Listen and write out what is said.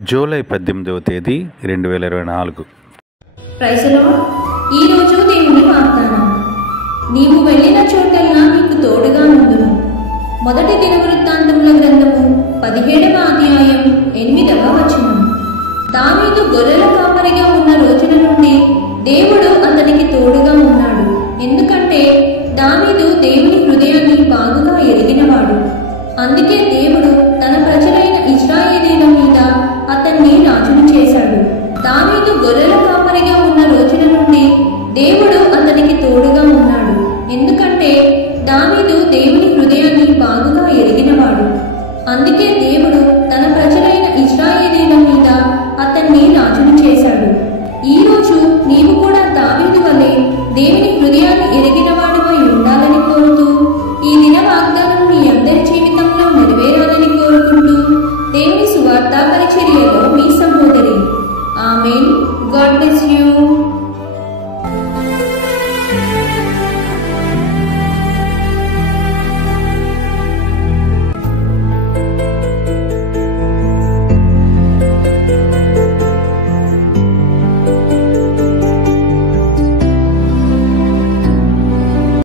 July 18వ తేదీ 2024. Praise lord. ఈరోజు దేవుని వాగ్దానం. నీవు వెళ్ళిన చోటెల్లా నీకు తోడుగా ఉండును. మొదటి దినవృత్తాంతముల గ్రంథము 17వ అధ్యాయం 8వ వచనం. దావీదు గొర్రెల కాపరిగా ఉన్న రోజుల నుండి దేవుడు అతనికి తోడుగా ఉన్నాడు. ఎందుకంటే దావీదు దేవుని హృదయాన్ని బాగుగా ఎరిగినవాడు. అందుకే దేవుడు తన ప్రజలైన ఇశ్రాయేలీల మీద అతన్ని రాజును చేశాడు. దావీదు గొర్రెల కాపరిగా ఉన్న రోజుల నుండి దేవుడు అతనికి తోడుగా ఉన్నాడు. ఎందుకంటే దావీదు దేవుని హృదయాన్ని బాగుగా ఎరిగినవాడు. అందుకే దేవుడు తన ప్రజలైన